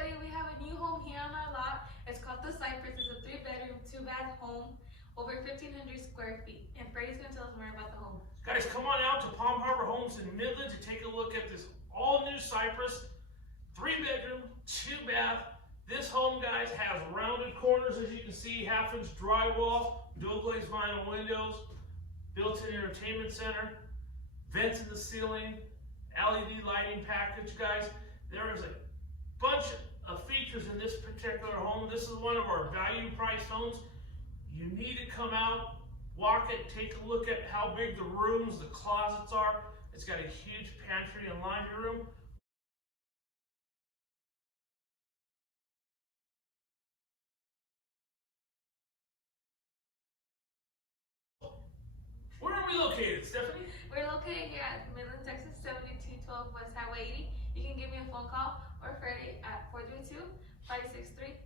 everybody, we have a new home here on our lot. It's called the Cypress. It's a 3-bedroom, 2-bath home, over 1,500 square feet. And Freddie's gonna tell us more about the home. Guys, come on out to Palm Harbor Homes in Midland to take a look at this all-new Cypress, 3-bedroom, 2-bath. This home, guys, has rounded corners, as you can see, half-inch drywall, dual glazed vinyl windows, built-in entertainment center, vents in the ceiling, LED lighting package, guys. There is a bunch of features in this particular home. This is one of our value-priced homes. You need to come out, walk it, take a look at how big the rooms, the closets are. It's got a huge pantry and laundry room. Where are we located, Stephanie? We're located here at Midland, Texas, 7212 West Highway 80. You can give me a phone call or Freddie at 432-563-1098.